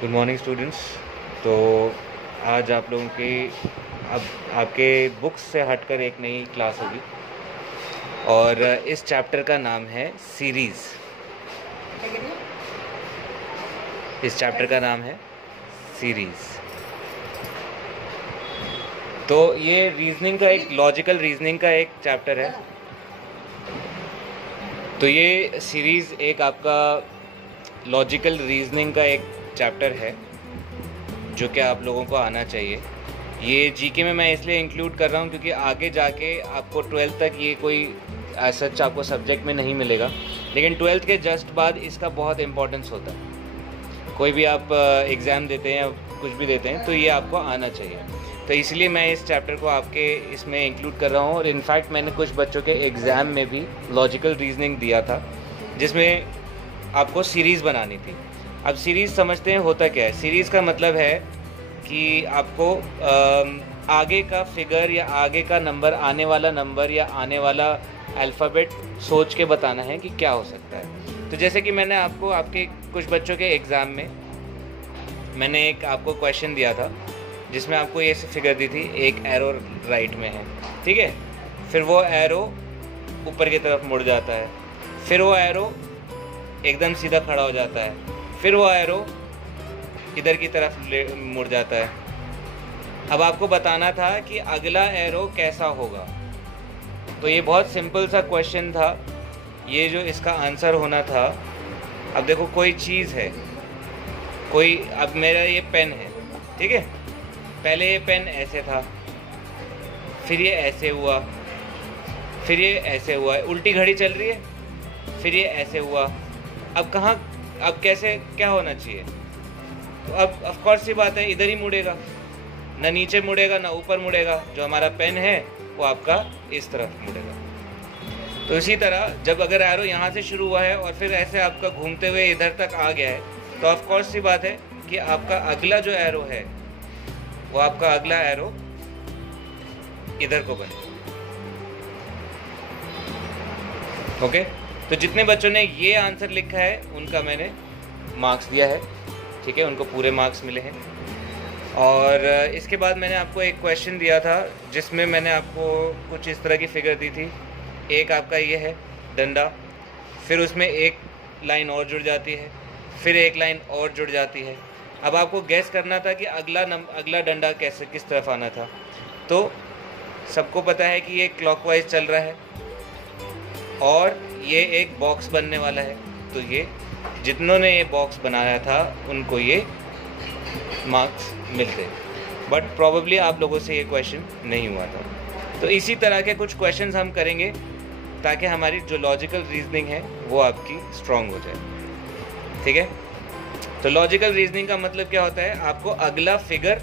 Good morning students. तो आज आप लोगों की अब आपके बुक्स से हटकर एक नई क्लास होगी और इस चैप्टर का नाम है सीरीज़। इस चैप्टर का नाम है सीरीज़। तो ये रीजनिंग का एक लॉजिकल रीजनिंग का एक चैप्टर है। तो ये सीरीज़ एक आपका लॉजिकल रीजनिंग का एक चैप्टर है जो कि आप लोगों को आना चाहिए। ये जीके में मैं इसलिए इंक्लूड कर रहा हूँ क्योंकि आगे जाके आपको 12th तक ये कोई सच आपको सब्जेक्ट में नहीं मिलेगा, लेकिन 12th के जस्ट बाद इसका बहुत इम्पोर्टेंस होता है। कोई भी आप एग्ज़ाम देते हैं या कुछ भी देते हैं तो ये आपको आना चाहिए। तो इसलिए मैं इस चैप्टर को आपके इसमें इंक्लूड कर रहा हूँ। और इनफैक्ट मैंने कुछ बच्चों के एग्ज़ाम में भी लॉजिकल रीजनिंग दिया था जिसमें आपको सीरीज़ बनानी थी। अब सीरीज़ समझते हैं होता क्या है। सीरीज़ का मतलब है कि आपको आगे का फिगर या आगे का नंबर, आने वाला नंबर या आने वाला अल्फ़ाबेट सोच के बताना है कि क्या हो सकता है। तो जैसे कि मैंने आपको आपके कुछ बच्चों के एग्ज़ाम में मैंने एक आपको क्वेश्चन दिया था जिसमें आपको ये फिगर दी थी, एक एरो राइट में है, ठीक है। फिर वो एरो ऊपर की तरफ मुड़ जाता है, फिर वो एरो एकदम सीधा खड़ा हो जाता है, फिर वो एरो इधर की तरफ मुड़ जाता है। अब आपको बताना था कि अगला एरो कैसा होगा। तो ये बहुत सिंपल सा क्वेश्चन था, ये जो इसका आंसर होना था। अब देखो कोई चीज़ है, कोई, अब मेरा ये पेन है, ठीक है। पहले ये पेन ऐसे था, फिर ये ऐसे हुआ, फिर ये ऐसे हुआ, उल्टी घड़ी चल रही है, फिर ये ऐसे हुआ। अब कहाँ, अब कैसे क्या होना चाहिए? तो अब ऑफ कोर्स सी बात है, इधर ही मुड़ेगा, ना नीचे मुड़ेगा ना ऊपर मुड़ेगा। जो हमारा पेन है वो आपका इस तरफ मुड़ेगा। तो इसी तरह जब अगर एरो यहाँ से शुरू हुआ है और फिर ऐसे आपका घूमते हुए इधर तक आ गया है, तो ऑफ कोर्स सी बात है कि आपका अगला जो एरो है वो आपका अगला एरो इधर को बने। ओके। तो जितने बच्चों ने ये आंसर लिखा है उनका मैंने मार्क्स दिया है, ठीक है, उनको पूरे मार्क्स मिले हैं। और इसके बाद मैंने आपको एक क्वेश्चन दिया था जिसमें मैंने आपको कुछ इस तरह की फिगर दी थी। एक आपका ये है डंडा, फिर उसमें एक लाइन और जुड़ जाती है, फिर एक लाइन और जुड़ जाती है। अब आपको गैस करना था कि अगला डंडा कैसे किस तरफ आना था। तो सबको पता है कि ये क्लॉकवाइज चल रहा है और ये एक बॉक्स बनने वाला है। तो ये जितनों ने ये बॉक्स बनाया था उनको ये मार्क्स मिलते, बट प्रोबेबली आप लोगों से ये क्वेश्चन नहीं हुआ था। तो इसी तरह के कुछ क्वेश्चंस हम करेंगे ताकि हमारी जो लॉजिकल रीजनिंग है वो आपकी स्ट्रांग हो जाए, ठीक है। तो लॉजिकल रीजनिंग का मतलब क्या होता है? आपको अगला फिगर,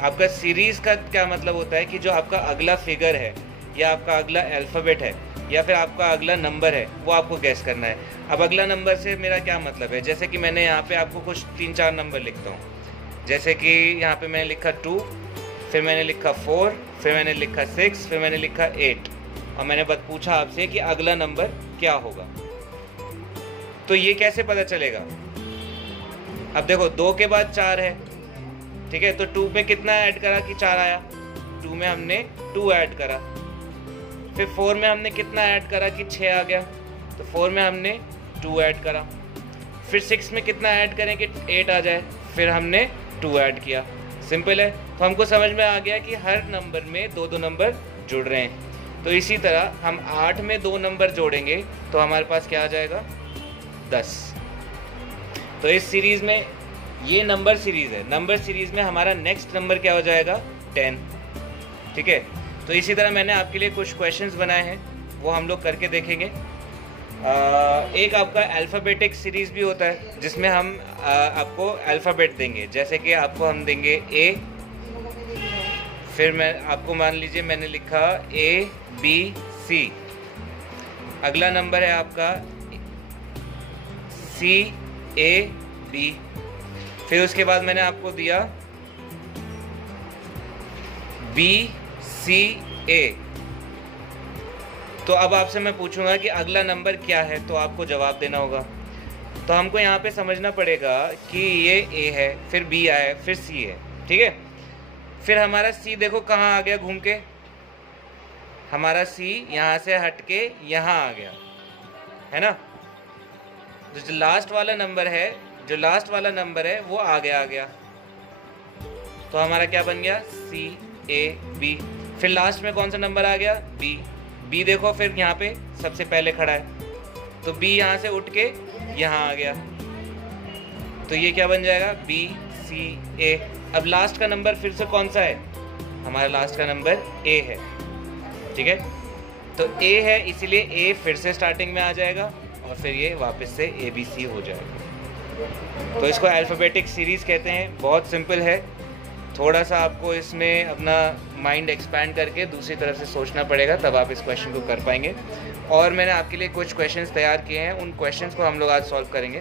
आपका सीरीज़ का क्या मतलब होता है कि जो आपका अगला फिगर है या आपका अगला अल्फ़ाबेट है या फिर आपका अगला नंबर है वो आपको गैस करना है। अब अगला नंबर से मेरा क्या मतलब है? जैसे कि मैंने यहाँ पे आपको कुछ 3-4 नंबर लिखता हूँ। जैसे कि यहाँ पे मैंने लिखा 2, फिर मैंने लिखा 4, फिर मैंने लिखा 6, फिर मैंने लिखा 8, और मैंने बस पूछा आपसे कि अगला नंबर क्या होगा। तो ये कैसे पता चलेगा? अब देखो 2 के बाद 4 है, ठीक है। तो 2 में कितना ऐड करा कि 4 आया? 2 में हमने 2 ऐड करा। फिर 4 में हमने कितना ऐड करा कि 6 आ गया? तो 4 में हमने 2 ऐड करा। फिर 6 में कितना ऐड करें कि 8 आ जाए? फिर हमने 2 ऐड किया। सिंपल है। तो हमको समझ में आ गया कि हर नंबर में 2-2 नंबर जुड़ रहे हैं। तो इसी तरह हम 8 में 2 नंबर जोड़ेंगे तो हमारे पास क्या आ जाएगा? 10। तो इस सीरीज़ में, ये नंबर सीरीज़ है, नंबर सीरीज़ में हमारा नेक्स्ट नंबर क्या हो जाएगा? 10, ठीक है। तो इसी तरह मैंने आपके लिए कुछ क्वेश्चंस बनाए हैं, वो हम लोग करके देखेंगे। एक आपका अल्फ़ाबेटिक सीरीज़ भी होता है जिसमें हम आपको अल्फ़ाबेट देंगे। जैसे कि आपको हम देंगे A, फिर मैं आपको मान लीजिए मैंने लिखा ABC, अगला नंबर है आपका CAB, फिर उसके बाद मैंने आपको दिया BCA। तो अब आपसे मैं पूछूंगा कि अगला नंबर क्या है, तो आपको जवाब देना होगा। तो हमको यहाँ पे समझना पड़ेगा कि ये ए है, फिर बी आया, फिर सी है, ठीक है। फिर हमारा सी देखो कहाँ आ गया घूम के, हमारा सी यहाँ से हट के यहाँ आ गया, है ना। जो लास्ट वाला नंबर है वो आगे आ गया, तो हमारा क्या बन गया, सी ए बी। फिर लास्ट में कौन सा नंबर आ गया, बी। बी देखो फिर यहाँ पे सबसे पहले खड़ा है, तो बी यहाँ से उठ के यहाँ आ गया, तो ये क्या बन जाएगा, बी सी ए। अब लास्ट का नंबर फिर से कौन सा है, हमारा लास्ट का नंबर ए है, ठीक है। तो ए है इसीलिए ए फिर से स्टार्टिंग में आ जाएगा और फिर ये वापस से ए बी सी हो जाएगा। तो इसको अल्फ़ाबेटिक सीरीज़ कहते हैं। बहुत सिंपल है, थोड़ा सा आपको इसमें अपना माइंड एक्सपैंड करके दूसरी तरफ से सोचना पड़ेगा, तब आप इस क्वेश्चन को कर पाएंगे। और मैंने आपके लिए कुछ क्वेश्चंस तैयार किए हैं, उन क्वेश्चंस को हम लोग आज सॉल्व करेंगे।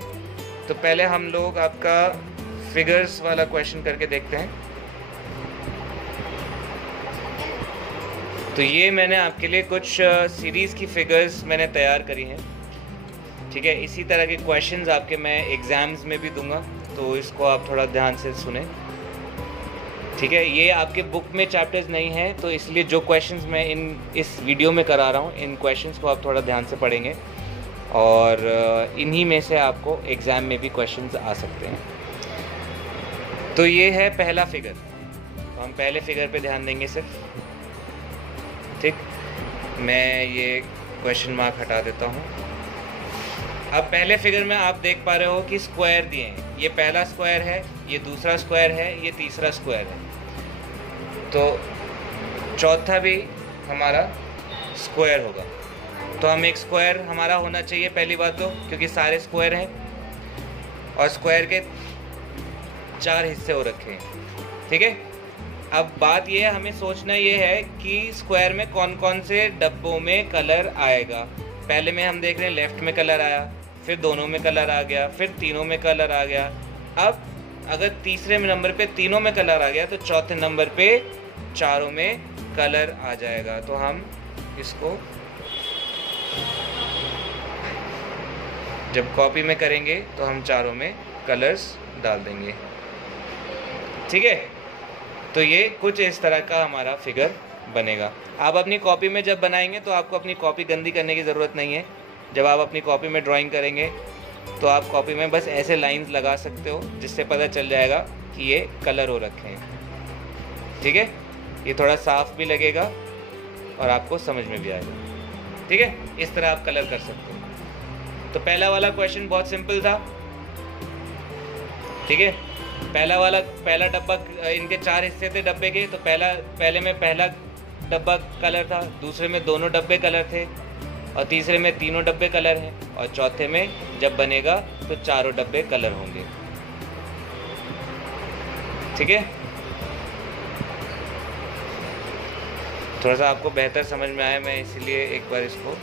तो पहले हम लोग आपका फिगर्स वाला क्वेश्चन करके देखते हैं। तो ये मैंने आपके लिए कुछ सीरीज़ की फिगर्स मैंने तैयार करी हैं, ठीक है। इसी तरह के क्वेश्चंस आपके मैं एग्ज़ाम्स में भी दूंगा, तो इसको आप थोड़ा ध्यान से सुने, ठीक है। ये आपके बुक में चैप्टर्स नहीं हैं, तो इसलिए जो क्वेश्चंस मैं इस वीडियो में करा रहा हूँ, इन क्वेश्चंस को आप थोड़ा ध्यान से पढ़ेंगे और इन्हीं में से आपको एग्ज़ाम में भी क्वेश्चंस आ सकते हैं। तो ये है पहला फिगर, तो हम पहले फिगर पे ध्यान देंगे सिर्फ, ठीक। मैं ये क्वेश्चन मार्क हटा देता हूँ। अब पहले फिगर में आप देख पा रहे हो कि स्क्वायर दिए हैं, ये पहला स्क्वायर है, ये दूसरा स्क्वायर है, ये तीसरा स्क्वायर है, तो चौथा भी हमारा स्क्वायर होगा। तो हम एक स्क्वायर हमारा होना चाहिए पहली बात तो, क्योंकि सारे स्क्वायर हैं और स्क्वायर के 4 हिस्से हो रखे हैं, ठीक है। अब बात ये है, हमें सोचना ये है कि स्क्वायर में कौन कौन से डब्बों में कलर आएगा। पहले में हम देख रहे हैं लेफ्ट में कलर आया, फिर दोनों में कलर आ गया, फिर तीनों में कलर आ गया। अब अगर तीसरे नंबर पे तीनों में कलर आ गया, तो चौथे नंबर पे चारों में कलर आ जाएगा। तो हम इसको जब कॉपी में करेंगे तो हम चारों में कलर्स डाल देंगे, ठीक है। तो ये कुछ इस तरह का हमारा फिगर बनेगा। आप अपनी कॉपी में जब बनाएंगे तो आपको अपनी कॉपी गंदी करने की ज़रूरत नहीं है। जब आप अपनी कॉपी में ड्राइंग करेंगे तो आप कॉपी में बस ऐसे लाइंस लगा सकते हो, जिससे पता चल जाएगा कि ये कलर हो रखे हैं, ठीक है। ये थोड़ा साफ भी लगेगा और आपको समझ में भी आएगा, ठीक है। इस तरह आप कलर कर सकते हो। तो पहला वाला क्वेश्चन बहुत सिंपल था, ठीक है। पहला डब्बा, इनके 4 हिस्से थे डब्बे के, तो पहले में पहला डब्बा कलर था, दूसरे में दोनों डब्बे कलर थे, और तीसरे में तीनों डब्बे कलर हैं, और चौथे में जब बनेगा तो चारों डब्बे कलर होंगे, ठीक है। थोड़ा सा आपको बेहतर समझ में आया, मैं इसलिए एक बार इसको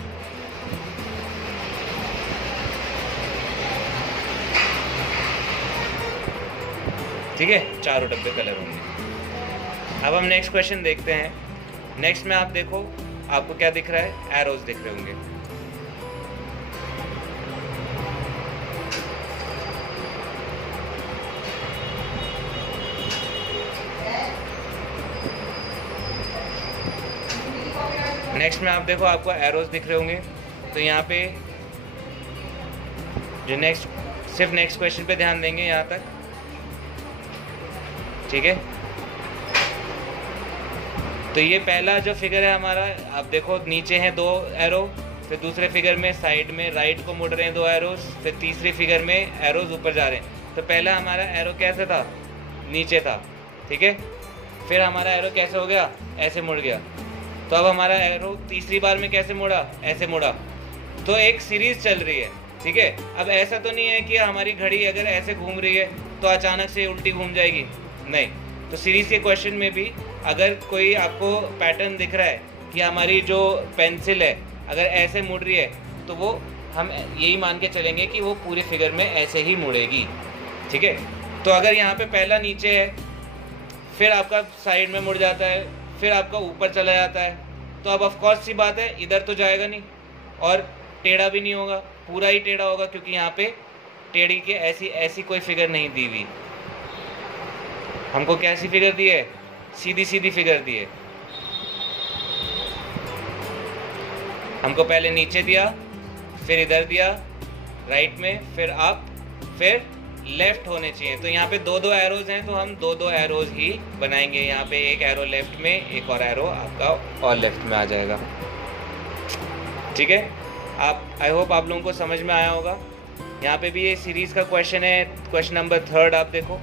ठीक है, चारों डब्बे कलर होंगे। अब हम नेक्स्ट क्वेश्चन देखते हैं। नेक्स्ट में आप देखो, आपको क्या दिख रहा है, एरोज दिख रहे होंगे। नेक्स्ट में आप देखो, आपको एरोज दिख रहे होंगे। तो यहाँ पे जो सिर्फ नेक्स्ट क्वेश्चन पे ध्यान देंगे यहाँ तक, ठीक है। तो ये पहला जो फिगर है हमारा, आप देखो नीचे हैं 2 एरो, फिर दूसरे फिगर में साइड में राइट को मुड़ रहे हैं 2 एरोज, फिर तीसरी फिगर में एरोज ऊपर जा रहे हैं। तो पहला हमारा एरो कैसे था, नीचे था, ठीक है। फिर हमारा एरो कैसे हो गया, ऐसे मुड़ गया। तो अब हमारा एरो तीसरी बार में कैसे मुड़ा, ऐसे मुड़ा। तो एक सीरीज चल रही है, ठीक है। अब ऐसा तो नहीं है कि हमारी घड़ी अगर ऐसे घूम रही है तो अचानक से उल्टी घूम जाएगी, नहीं। तो सीरीज के क्वेश्चन में भी अगर कोई आपको पैटर्न दिख रहा है कि हमारी जो पेंसिल है अगर ऐसे मुड़ रही है, तो वो हम यही मान के चलेंगे कि वो पूरे फिगर में ऐसे ही मुड़ेगी, ठीक है। तो अगर यहाँ पे पहला नीचे है, फिर आपका साइड में मुड़ जाता है, फिर आपका ऊपर चला जाता है, तो अब ऑफकोर्स सी बात है, इधर तो जाएगा नहीं और टेढ़ा भी नहीं होगा, पूरा ही टेढ़ा होगा, क्योंकि यहाँ पे टेढ़ी के ऐसी ऐसी कोई फिगर नहीं दी हुई, हमको कैसी फिगर दी है, सीधी सीधी फिगर दी है। हमको पहले नीचे दिया, फिर इधर दिया राइट में, फिर अप, फिर लेफ्ट होने चाहिए। तो यहाँ पे दो दो एरोज हैं, तो हम दो दो एरोज ही बनाएंगे। यहाँ पे एक एरो लेफ्ट में, एक और एरो आपका और लेफ्ट में आ जाएगा। ठीक है, आई होप आप लोगों को समझ में आया होगा। यहाँ पे भी ये सीरीज का क्वेश्चन है, क्वेश्चन नंबर 3। आप देखो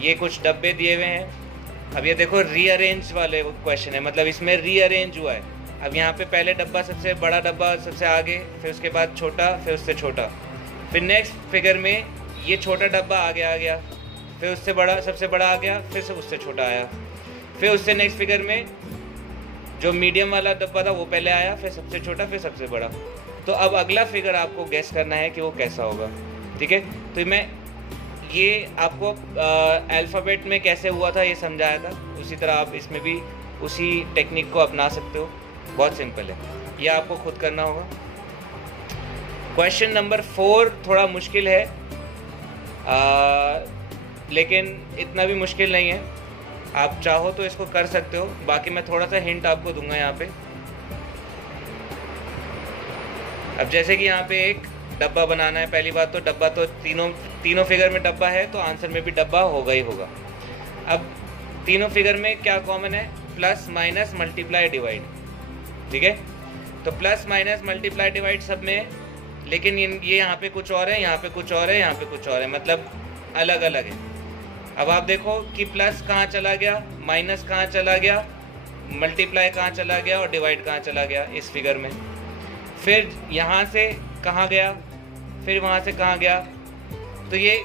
ये कुछ डब्बे दिए हुए हैं। अब ये देखो रीअरेंज वाले क्वेश्चन है, मतलब इसमें रीअरेंज हुआ है। अब यहाँ पे पहले डब्बा, सबसे बड़ा डब्बा सबसे आगे, फिर उसके बाद छोटा, फिर उससे छोटा, फिर नेक्स्ट फिगर में ये छोटा डब्बा आगे आ गया, फिर उससे बड़ा, सबसे बड़ा आ गया, फिर से उससे छोटा आया, फिर उससे नेक्स्ट फिगर में जो मीडियम वाला डब्बा था वो पहले आया, फिर सबसे छोटा, फिर सबसे बड़ा। तो अब अगला फिगर आपको गेस करना है कि वो कैसा होगा। ठीक है, तो मैं ये आपको अल्फ़ाबेट में कैसे हुआ था ये समझाया था, उसी तरह आप इसमें भी उसी टेक्निक को अपना सकते हो। बहुत सिंपल है, ये आपको खुद करना होगा। क्वेश्चन नंबर 4 थोड़ा मुश्किल है, लेकिन इतना भी मुश्किल नहीं है, आप चाहो तो इसको कर सकते हो। बाकी मैं थोड़ा सा हिंट आपको दूंगा यहाँ पे। अब जैसे कि यहाँ पे एक डब्बा बनाना है, पहली बात तो डब्बा तो तीनों फिगर में डब्बा है, तो आंसर में भी डब्बा होगा ही होगा। अब तीनों फिगर में क्या कॉमन है, प्लस माइनस मल्टीप्लाई डिवाइड। ठीक है, तो प्लस माइनस मल्टीप्लाई डिवाइड सब में, लेकिन ये यहाँ पे कुछ और है, यहाँ पे कुछ और है, यहाँ पे कुछ और है, मतलब अलग अलग है। अब आप देखो कि प्लस कहाँ चला गया, माइनस कहाँ चला गया, मल्टीप्लाई कहाँ चला गया और डिवाइड कहाँ चला गया इस फिगर में। फिर यहाँ से कहाँ गया, फिर वहाँ से कहाँ गया। तो ये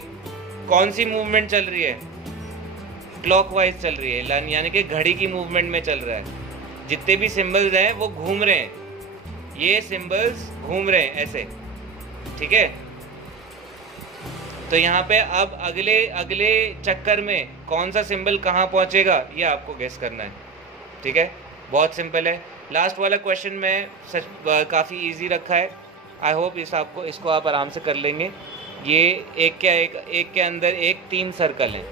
कौन सी मूवमेंट चल रही है, क्लॉकवाइज चल रही है, यानी कि घड़ी की मूवमेंट में चल रहा है। जितने भी सिंबल्स हैं वो घूम रहे हैं, ये सिंबल्स घूम रहे हैं ऐसे। ठीक है, तो यहाँ पे अब अगले चक्कर में कौन सा सिंबल कहाँ पहुँचेगा ये आपको गेस करना है। ठीक है, बहुत सिंपल है। लास्ट वाला क्वेश्चन में काफ़ी इजी रखा है, आई होप इसको आप आराम से कर लेंगे। ये एक के अंदर एक 3 सर्कल हैं,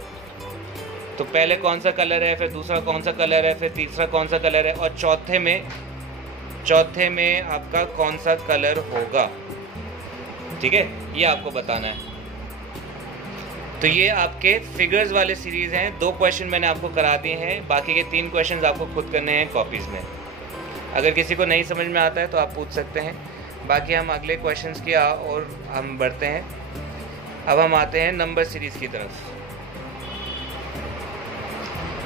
तो पहले कौन सा कलर है, फिर दूसरा कौन सा कलर है, फिर तीसरा कौन सा कलर है, और चौथे में आपका कौन सा कलर होगा। ठीक है, ये आपको बताना है। तो ये आपके फिगर्स वाले सीरीज हैं। 2 क्वेश्चन मैंने आपको करा दिए हैं, बाकी के 3 क्वेश्चन आपको खुद करने हैं कॉपीज में। अगर किसी को नहीं समझ में आता है तो आप पूछ सकते हैं। बाकी हम अगले क्वेश्चंस की और हम बढ़ते हैं। अब हम आते हैं नंबर सीरीज की तरफ।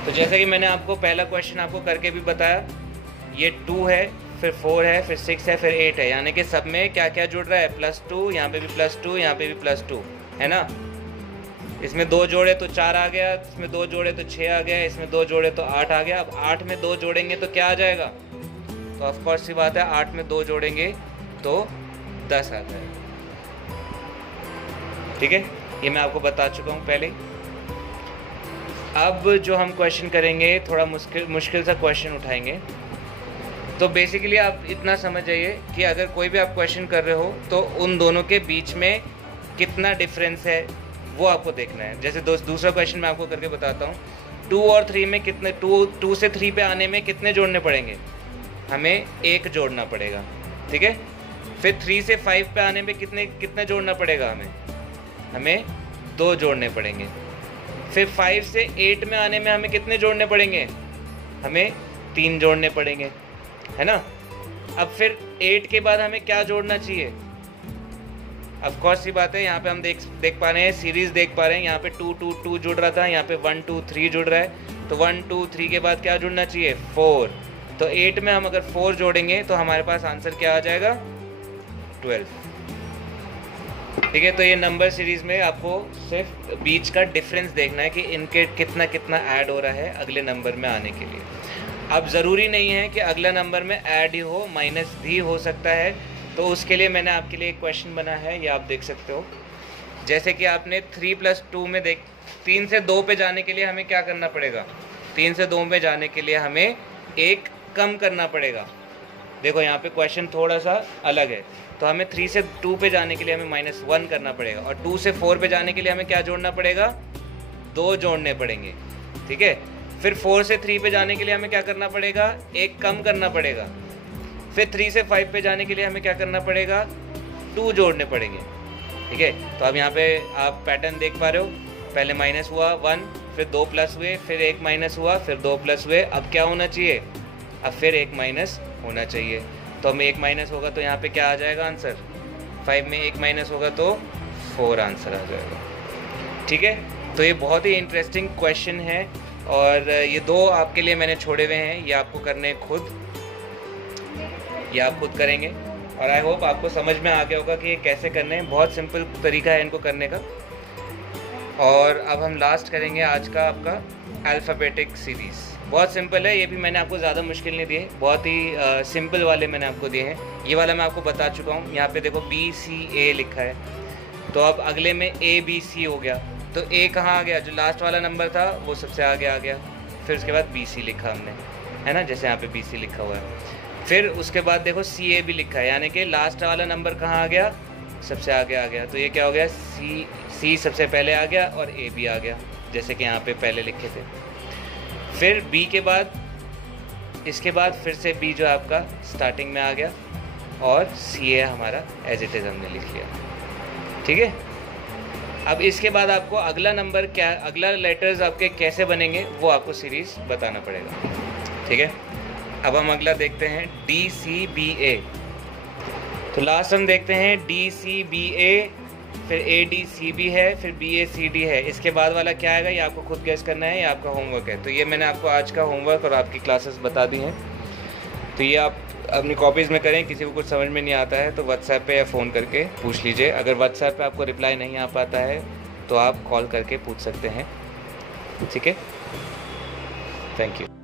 तो जैसे कि मैंने आपको पहला क्वेश्चन आपको करके भी बताया, ये 2 है, फिर 4 है, फिर 6 है, फिर 8 है, यानी कि सब में क्या क्या जुड़ रहा है, +2, यहाँ पे भी +2, यहाँ पे भी +2 है ना। इसमें 2 जोड़े तो 4 आ गया, इसमें 2 जोड़े तो 6 आ गया, इसमें 2 जोड़े तो 8 आ गया। अब 8 में 2 जोड़ेंगे तो क्या आ जाएगा, तो ऑफकोर्स सी बात है 8 में 2 जोड़ेंगे तो 10 आ जाएगा। ठीक है, ये मैं आपको बता चुका हूँ पहले। अब जो हम क्वेश्चन करेंगे थोड़ा मुश्किल सा क्वेश्चन उठाएंगे। तो बेसिकली आप इतना समझ जाइए कि अगर कोई भी आप क्वेश्चन कर रहे हो तो उन दोनों के बीच में कितना डिफरेंस है वो आपको देखना है। जैसे दूसरा क्वेश्चन मैं आपको करके बताता हूँ। 2 और 3 में कितने, 2 से 3 पे आने में कितने जोड़ने पड़ेंगे, हमें 1 जोड़ना पड़ेगा। ठीक है, फिर 3 से 5 पे आने में कितने जोड़ना पड़ेगा, हमें 2 जोड़ने पड़ेंगे। फिर 5 से 8 में आने में हमें कितने जोड़ने पड़ेंगे, हमें 3 जोड़ने पड़ेंगे, है ना। अब फिर 8 के बाद हमें क्या जोड़ना चाहिए, ऑफ कोर्स सी बात है, यहाँ पे हम देख पा रहे हैं, सीरीज देख पा रहे हैं, यहाँ पे 2 2 2 जुड़ रहा था, यहाँ पे 1 2 3 जुड़ रहा है। तो 1 2 3 के बाद क्या जुड़ना चाहिए, 4। तो 8 में हम अगर 4 जोड़ेंगे तो हमारे पास आंसर क्या आ जाएगा, 12। ठीक है, तो ये नंबर सीरीज में आपको सिर्फ बीच का डिफरेंस देखना है कि इनके कितना कितना ऐड हो रहा है अगले नंबर में आने के लिए। अब ज़रूरी नहीं है कि अगला नंबर में ऐड ही हो, माइनस भी हो सकता है। तो उसके लिए मैंने आपके लिए एक क्वेश्चन बना है, ये आप देख सकते हो। जैसे कि आपने 3 + 2 में 3 से 2 पे जाने के लिए हमें क्या करना पड़ेगा, 3 से 2 पे जाने के लिए हमें 1 कम करना पड़ेगा। देखो यहाँ पे क्वेश्चन थोड़ा सा अलग है। तो हमें 3 से 2 पे जाने के लिए हमें -1 करना पड़ेगा, और 2 से 4 पे जाने के लिए हमें क्या जोड़ना पड़ेगा, 2 जोड़ने पड़ेंगे, ठीक है। फिर 4 से 3 पे जाने के लिए हमें क्या करना पड़ेगा, 1 कम करना पड़ेगा। फिर 3 से 5 पे जाने के लिए हमें क्या करना पड़ेगा, 2 जोड़ने पड़ेंगे, ठीक है। तो अब यहाँ पे आप पैटर्न देख पा रहे हो, पहले माइनस हुआ 1, फिर 2 प्लस हुए, फिर 1 माइनस हुआ, फिर 2 प्लस हुए। अब क्या होना चाहिए, अब फिर 1 माइनस होना चाहिए। तो हमें 1 माइनस होगा तो यहाँ पे क्या आ जाएगा आंसर, 5 में 1 माइनस होगा तो 4 आंसर आ जाएगा, ठीक है। तो ये बहुत ही इंटरेस्टिंग क्वेश्चन है, और ये 2 आपके लिए मैंने छोड़े हुए हैं, ये आपको करने खुद, ये आप खुद करेंगे। और आई होप आपको समझ में आ गया होगा कि ये कैसे करने हैं। बहुत सिंपल तरीका है इनको करने का। और अब हम लास्ट करेंगे आज का आपका अल्फ़ाबेटिक सीरीज़। बहुत सिंपल है, ये भी मैंने आपको ज़्यादा मुश्किल नहीं दिए, बहुत ही सिंपल वाले मैंने आपको दिए हैं। ये वाला मैं आपको बता चुका हूँ, यहाँ पे देखो BCA लिखा है, तो अब अगले में ABC हो गया। तो A कहाँ आ गया, जो लास्ट वाला नंबर था वो सबसे आगे आ गया। फिर उसके बाद BC लिखा हमने, है ना, जैसे यहाँ पे BC लिखा हुआ है। फिर उसके बाद देखो CA भी लिखा है, यानी कि लास्ट वाला नंबर कहाँ आ गया, सबसे आगे आ गया। तो ये क्या हो गया, C सबसे पहले आ गया और A भी आ गया, जैसे कि यहाँ पे पहले लिखे थे। फिर B के बाद, इसके बाद फिर से B जो आपका स्टार्टिंग में आ गया, और CA हमारा एज इट इज़ हमने लिख लिया, ठीक है। अब इसके बाद आपको अगला नंबर क्या, अगला लेटर्स आपके कैसे बनेंगे वो आपको सीरीज़ बताना पड़ेगा, ठीक है। अब हम अगला देखते हैं DCBA। तो लास्ट हम देखते हैं DCBA, फिर ADCB है, फिर BACD है। इसके बाद वाला क्या आएगा ये आपको खुद गेस करना है, ये आपका होमवर्क है। तो ये मैंने आपको आज का होमवर्क और आपकी क्लासेस बता दी हैं, तो ये आप अपनी कॉपीज़ में करें। किसी को कुछ समझ में नहीं आता है तो व्हाट्सएप पे या फ़ोन करके पूछ लीजिए। अगर व्हाट्सएप पे आपको रिप्लाई नहीं आ पाता है तो आप कॉल करके पूछ सकते हैं, ठीक है। Thank you.